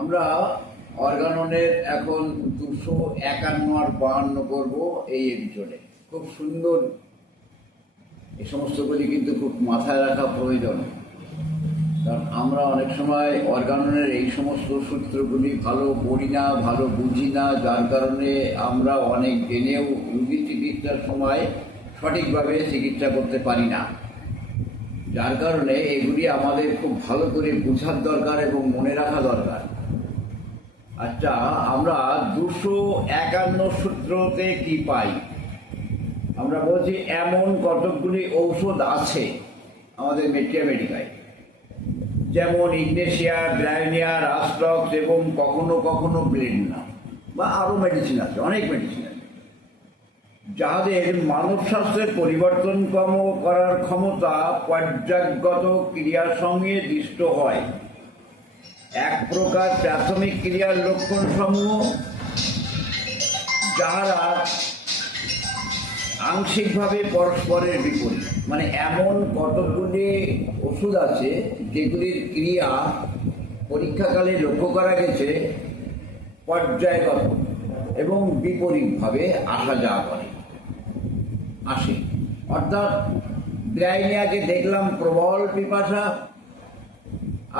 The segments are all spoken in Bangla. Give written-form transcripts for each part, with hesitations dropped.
আমরা অর্গাননের এখন 251 আর 52 করব এই এপিসোডে। খুব সুন্দর, এই সমস্তগুলি কিন্তু খুব মাথায় রাখা প্রয়োজন, কারণ আমরা অনেক সময় অর্গাননের এই সমস্ত সূত্রগুলি ভালো পড়ি না, ভালো বুঝি না, যার কারণে আমরা অনেক জেনেও রোগী চিকিৎসার সময় সঠিকভাবে চিকিৎসা করতে পারি না। যার কারণে এগুলি আমাদের খুব ভালো করে বোঝার দরকার এবং মনে রাখা দরকার। আচ্ছা, আমরা 251 সূত্রতে কি পাই? আমরা বলছি এমন কতকগুলি ঔষধ আছে আমাদের মেডিকায়, যেমন ইগনেশিয়া, ব্রায়োনিয়া, রাস্টক্স এবং কখনো কখনো ব্লেডনা, বা আরও মেডিসিন আছে, অনেক মেডিসিন আছে, যাদের মানব স্বাস্থ্যের পরিবর্তন করার ক্ষমতা পর্যায়গত ক্রিয়ার সঙ্গে দৃষ্ট হয়। এক প্রকার প্রাথমিক ক্রিয়ার লক্ষণ সমূহ যাহারা আংশিকভাবে পরস্পরের বিপরীত। মানে এমন কতগুলি ওষুধ আছে যেগুলির ক্রিয়া পরীক্ষাকালে লক্ষ্য করা গেছে পর্যায়গত এবং বিপরীতভাবে আসা যাওয়া করে আসে। অর্থাৎ ব্রায়োনিয়াকে দেখলাম প্রবল পিপাসা,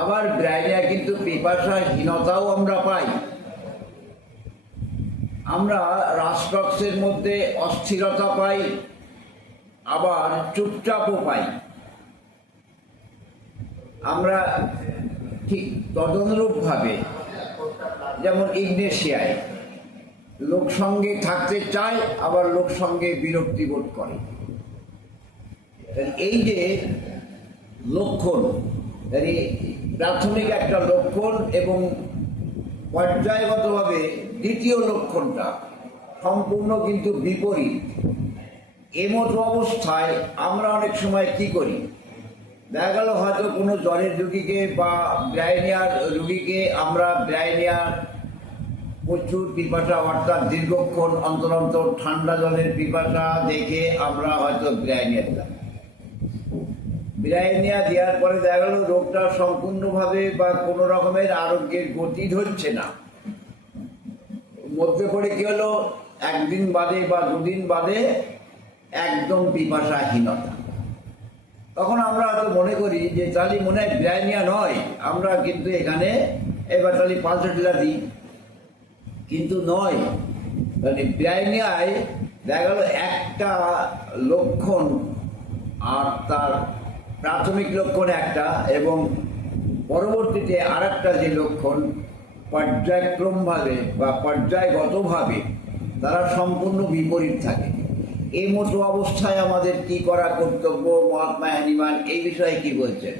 আবার ব্রায়োনিয়া কিন্তু পিপাসাহীনতাও আমরা পাই। আমরা রাস্টক্সের মধ্যে অস্থিরতা পাই, আবার চুপচাপও পাই। আমরা ঠিক তদনুরূপভাবে যেমন ইগনেশিয়ায় লোক সঙ্গে থাকতে চায়, আবার লোক সঙ্গে বিরক্তি বোধ করে। এই যে লক্ষণ, প্রাথমিক একটা লক্ষণ এবং পর্যায়গতভাবে দ্বিতীয় লক্ষণটা সম্পূর্ণ কিন্তু বিপরীত। এমতো অবস্থায় আমরা অনেক সময় কি করি? দেখা গেল হয়তো কোনো জ্বরের রুগীকে বা ব্রায়োনিয়ার রুগীকে আমরা ব্রায়োনিয়ার প্রচুর পিপাসা, অর্থাৎ দীর্ঘক্ষণ অন্তর অন্তর ঠান্ডা জলের পিপাসা দেখে আমরা হয়তো ব্রায়োনিয়া দিলাম। ব্রায়োনিয়া দেওয়ার পরে দেখা গেল রোগটা সম্পূর্ণভাবে বা কোনো রকমের আরোগ্যের গতি ধরছে না। মধ্যে পড়ে কি হলো, একদিন বাদে বা দুদিন বাদে একদম পিপাসাহীনতা। তখন আমরা হয়তো মনে করি যে তাহলে মনে হয় ব্রায়োনিয়া নয়, আমরা কিন্তু এখানে এবার তাহলে পালসেটিলা দিই, কিন্তু নয়। মানে ব্রায়োনিয়ায় দেখা গেল একটা লক্ষণ আর তার প্রাথমিক লক্ষণ একটা, এবং পরবর্তীতে আর একটা যে লক্ষণ পর্যায়ক্রমভাবে বা পর্যায়গতভাবে তারা সম্পূর্ণ বিপরীত থাকে। এই মতো অবস্থায় আমাদের কি করা কর্তব্য? মহাত্মা হ্যানিম্যান এই বিষয়ে কি বলছেন?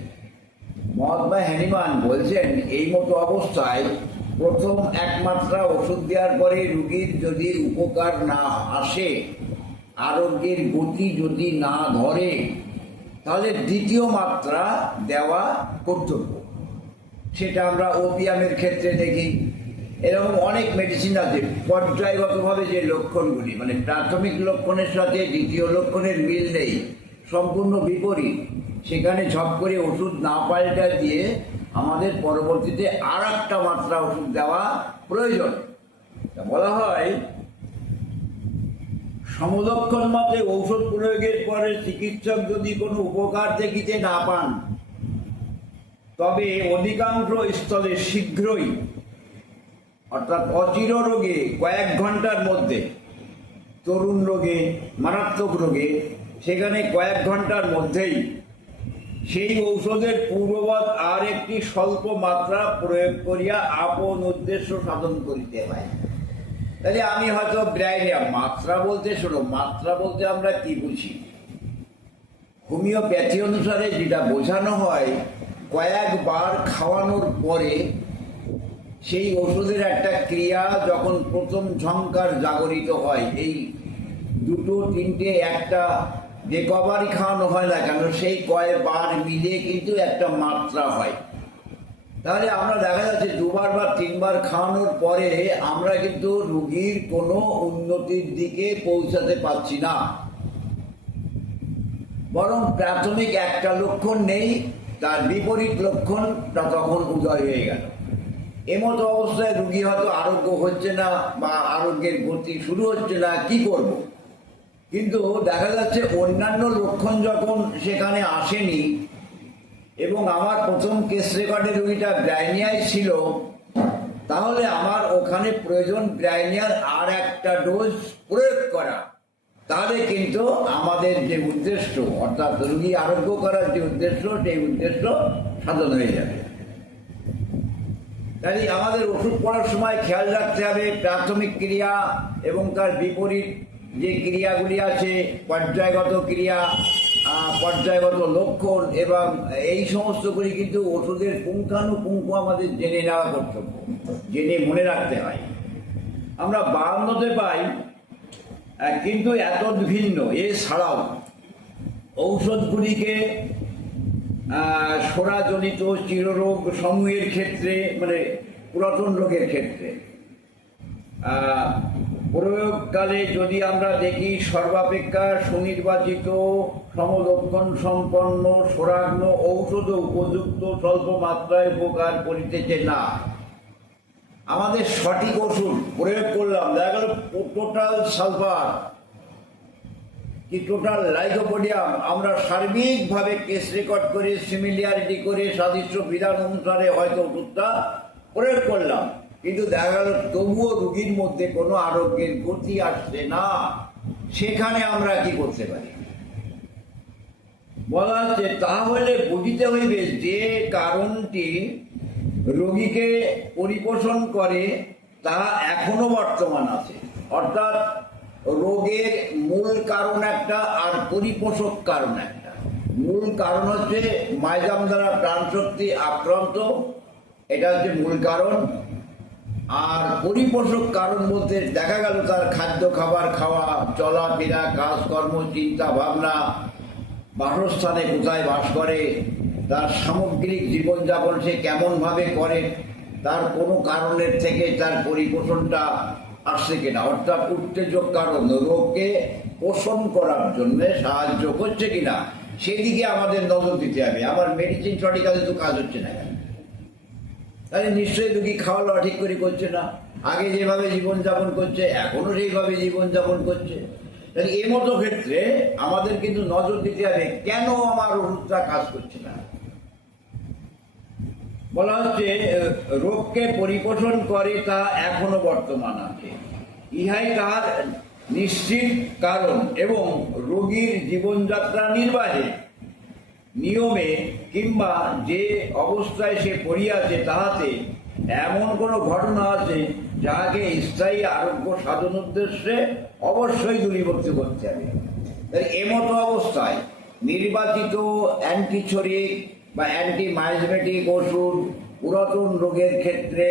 মহাত্মা হ্যানিম্যান বলছেন, এই মতো অবস্থায় প্রথম একমাত্রা ওষুধ দেওয়ার পরে রুগীর যদি উপকার না আসে, আরোগ্যের গতি যদি না ধরে, তাহলে দ্বিতীয় মাত্রা দেওয়া কর্তব্য। সেটা আমরা ওপিয়ামের ক্ষেত্রে দেখি। এরকম অনেক মেডিসিন আছে পর্যায়গতভাবে যে লক্ষণগুলি, মানে প্রাথমিক লক্ষণের সাথে দ্বিতীয় লক্ষণের মিল নেই, সম্পূর্ণ বিপরীত, সেখানে ঝপ করে ওষুধ না পাল্টা দিয়ে আমাদের পরবর্তীতে আর একটা মাত্রা ওষুধ দেওয়া প্রয়োজন। বলা হয় সমলক্ষণ মতে ঔষধ প্রয়োগের পরে চিকিৎসক যদি কোনো উপকার দেখিতে না পান, তবে অধিকাংশ স্থলে শীঘ্রই, অর্থাৎ অচির রোগে কয়েক ঘন্টার মধ্যে, তরুণ রোগে, মারাত্মক রোগে সেখানে কয়েক ঘন্টার মধ্যেই সেই ঔষধের পূর্ববৎ আর একটি স্বল্প মাত্রা প্রয়োগ করিয়া আপন উদ্দেশ্য সাধন করিতে হয়। তাহলে আমি হয়তো ব্রায়োনিয়া মাত্রা বলতে, শোনো, মাত্রা বলতে আমরা কি বুঝি? হোমিওপ্যাথি অনুসারে যেটা বোঝানো হয়, কয়েকবার খাওয়ানোর পরে সেই ওষুধের একটা ক্রিয়া যখন প্রথম ঝঙ্কার জাগরিত হয়, এই দুটো তিনটে একটা যে কবারই খাওয়ানো হয় না কেন, সেই কয়েকবার মিলে কিন্তু একটা মাত্রা হয়। তাহলে আমরা দেখা যাচ্ছে দুবার বা তিনবার খাওয়ানোর পরে আমরা কিন্তু রোগীর কোনো উন্নতির দিকে পৌঁছাতে পারছি না, বরং প্রাথমিক একটা লক্ষণ নেই, তার বিপরীত লক্ষণটা তখন উদয় হয়ে গেল। এমতো অবস্থায় রুগী হয়তো আরোগ্য হচ্ছে না বা আরোগ্যের গতি শুরু হচ্ছে না, কি করব। কিন্তু দেখা যাচ্ছে অন্যান্য লক্ষণ যখন সেখানে আসেনি এবং আমার প্রথম কেস রেকর্ডের রুগীটা ব্রাইনিয়ায় ছিল, তাহলে আমার ওখানে প্রয়োজন ব্রাইনিয়ার আর একটা ডোজ প্রয়োগ করা। তাহলে কিন্তু আমাদের যে উদ্দেশ্য, অর্থাৎ রুগী আরোগ্য করার যে উদ্দেশ্য, সেই উদ্দেশ্য সাধন হয়ে যাবে। তাই আমাদের ওষুধ পড়ার সময় খেয়াল রাখতে হবে প্রাথমিক ক্রিয়া এবং তার বিপরীত যে ক্রিয়াগুলি আছে, পর্যায়গত ক্রিয়া, পর্যায়গত লক্ষণ, এবং এই সমস্তগুলি কিন্তু ওষুধের পুঙ্খানুপুঙ্খ আমাদের জেনে নেওয়া কর্তব্য, জেনে মনে রাখতে হয়। আমরা 52তে পাই, কিন্তু এত ভিন্ন এছাড়াও ঔষধগুলিকে সোরাজনিত চিররোগ সমূহের ক্ষেত্রে, মানে পুরাতন রোগের ক্ষেত্রে প্রয়োগকালে যদি আমরা দেখি সর্বাপেক্ষা সুনির্বাচিত সমলক্ষণ সম্পন্ন সোরাগ্ন ঔষধ উপযুক্ত স্বল্প মাত্রায় উপকার করিতেছে না। আমাদের সঠিক ওষুধ প্রয়োগ করলাম, দেখা গেল টোটাল সালফার কি টোটাল লাইকোপোডিয়াম, আমরা সার্বিকভাবে কেস রেকর্ড করে সিমিলিয়ারিটি করে সাদৃশ্য বিধান অনুসারে হয়তো ওষুধটা প্রয়োগ করলাম, কিন্তু দেখা গেল তবুও রোগীর মধ্যে কোনো আরোগ্যের গতি আসছে না। সেখানে আমরা কি করতে পারি? বলা হচ্ছে তাহলে বুঝিতে হইবে যে কারণটি রোগীকে পরিপোষণ করে তা এখনো বর্তমান আছে। অর্থাৎ রোগের মূল কারণ একটা আর পরিপোষক কারণ একটা। মূল কারণ হচ্ছে মাইজাম দ্বারা প্রাণশক্তি আক্রান্ত, এটা হচ্ছে মূল কারণ। আর পরিপোষক কারণ বলতে দেখা গেল তার খাদ্য খাবার খাওয়া, চলাফেরা, কাজকর্ম, চিন্তা ভাবনা, বাসস্থানে কোথায় বাস করে, তার সামগ্রিক জীবনযাপন সে কেমনভাবে করে, তার কোনো কারণের থেকে তার পরিপোষণটা আসছে কিনা, অর্থাৎ উত্তেজক কারণ রোগকে পোষণ করার জন্য সাহায্য করছে কিনা, সেদিকে আমাদের নজর দিতে হবে। আমার মেডিসিন সঠিক কাজে তো কাজ হচ্ছে না, তাহলে নিশ্চয়ই রোগী খাওয়া দাওয়া ঠিক করে করছে না, আগে যেভাবে জীবনযাপন করছে এখনো সেইভাবে জীবনযাপন করছে। তাহলে এই মতো ক্ষেত্রে আমাদের কিন্তু নজর দিতে হবে কেন আমার ওষুধটা কাজ করছে না। বলা হচ্ছে রোগকে পরিপোষণ করে তা এখনো বর্তমান আছে, ইহাই তাহার নিশ্চিত কারণ এবং রোগীর জীবনযাত্রা নির্বাহে নিয়মে কিংবা যে অবস্থায় সে পড়িয়াছে তাহাতে এমন কোনো ঘটনা আছে যাহাকে স্থায়ী আরোগ্য সাধন উদ্দেশ্যে অবশ্যই দূরীভূত করতে হবে। তাই এমতো অবস্থায় নির্বাচিত অ্যান্টিছোরিক বা অ্যান্টিমাইজমেটিক ওষুধ পুরাতন রোগের ক্ষেত্রে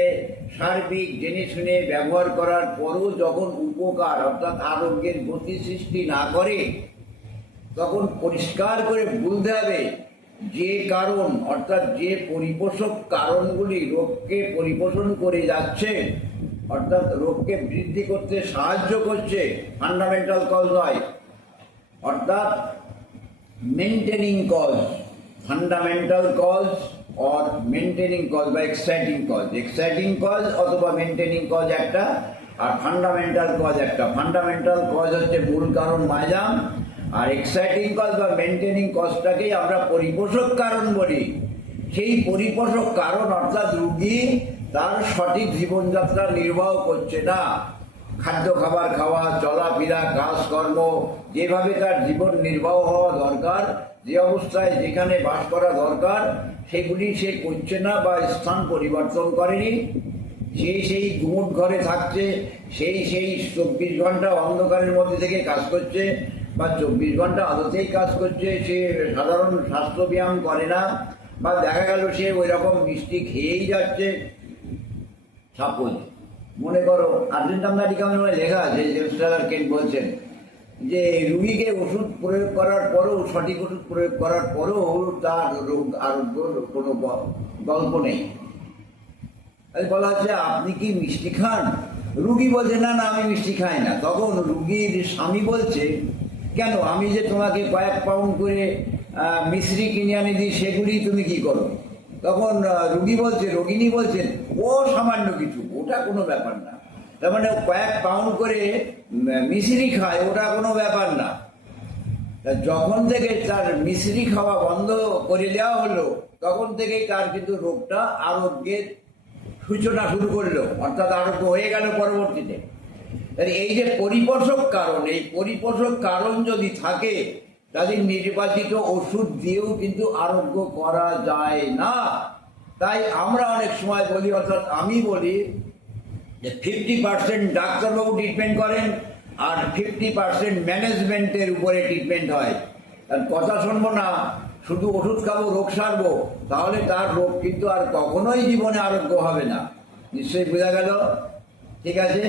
সার্বিক জেনে শুনে ব্যবহার করার পরও যখন উপকার অর্থাৎ আরোগ্যের গতি সৃষ্টি না করে, তখন পরিষ্কার করে বুঝতে হবে যে কারণ অর্থাৎ যে পরিপোষক কারণগুলি রোগকে পরিপোষণ করে যাচ্ছে, অর্থাৎ রোগকে বৃদ্ধি করতে সাহায্য করছে, ফান্ডামেন্টাল কজ নয়, অর্থাৎ maintaining cause, fundamental cause or maintaining cause বা এক্সাইটিং কজ। এক্সাইটিং কজ অথবা মেনটেনিং কজ একটা, আর ফান্ডামেন্টাল কজ একটা। ফান্ডামেন্টাল কজ হচ্ছে মূল কারণ মাইজাম, আর এক্সাইটিং কজ বা মেনটেনিং কজটাকেই আমরা পরিপোষক কারণ বলি। সেই পরিপোষক কারণ অর্থাৎ রুগী তার সঠিক জীবনযাত্রা নির্বাহ করছে না, খাদ্য খাবার খাওয়া, চলাফেরা, কাজকর্ম, যেভাবে তার জীবন নির্বাহ হওয়া দরকার, যে অবস্থায় যেখানে বাস করা দরকার সেগুলি সে করছে না বা স্থান পরিবর্তন করেনি। সেই গুমট ঘরে থাকছে, সেই 24 ঘন্টা অন্ধকারের মধ্যে থেকে কাজ করছে বা 24 ঘন্টা আলোতেই কাজ করছে। সে সাধারণ স্বাস্থ্য ব্যায়াম করে না, বা দেখা গেল সে ওই রকম মিষ্টি খেয়েই যাচ্ছে। সাপোজ মনে করো আর্জেন্টাম নাটিকামে লেখা আছে, জেমস্টার কেন বলছেন যে রুগীকে ওষুধ প্রয়োগ করার পরেও, সঠিক ওষুধ প্রয়োগ করার পরেও তার রোগ আরোগ্যর কোনো গল্প নেই। বলা হচ্ছে আপনি কি মিষ্টি খান? রুগী বলছে না না আমি মিষ্টি খাই না। তখন রুগীর স্বামী বলছে কেন, আমি যে তোমাকে কয়েক পাউন্ড করে মিশ্রি কিনে আনি দিই সেগুলি তুমি কি করো? তখন রুগী বলছে, রোগিনী বলছেন ও সামান্য কিছু, ওটা কোনো ব্যাপার না। তার মানে কয়েক পাউন্ড করে মিশ্রি খায়, ওটা কোনো ব্যাপার না। তা যখন থেকে তার মিশ্রি খাওয়া বন্ধ করে দেওয়া হলো, তখন থেকেই তার কিন্তু রোগটা আরোগ্যের সূচনা শুরু করলো, অর্থাৎ আরোগ্য হয়ে গেল পরবর্তীতে। এই যে পরিপোষক কারণ, এই পরিপোষক কারণ যদি থাকে, তাদের নির্বাচিত ওষুধ দিয়েও কিন্তু আরোগ্য করা যায় না। তাই আমরা অনেক সময় বলি, অর্থাৎ আমি বলি যে 50% ডাক্তারবাবু ট্রিটমেন্ট করেন আর 50% ম্যানেজমেন্টের উপরে ট্রিটমেন্ট হয়। কারণ কথা শুনবো না, শুধু ওষুধ খাবো, রোগ সারবো, তাহলে তার রোগ কিন্তু আর কখনোই জীবনে আরোগ্য হবে না। নিশ্চয়ই বোঝা গেল? ঠিক আছে।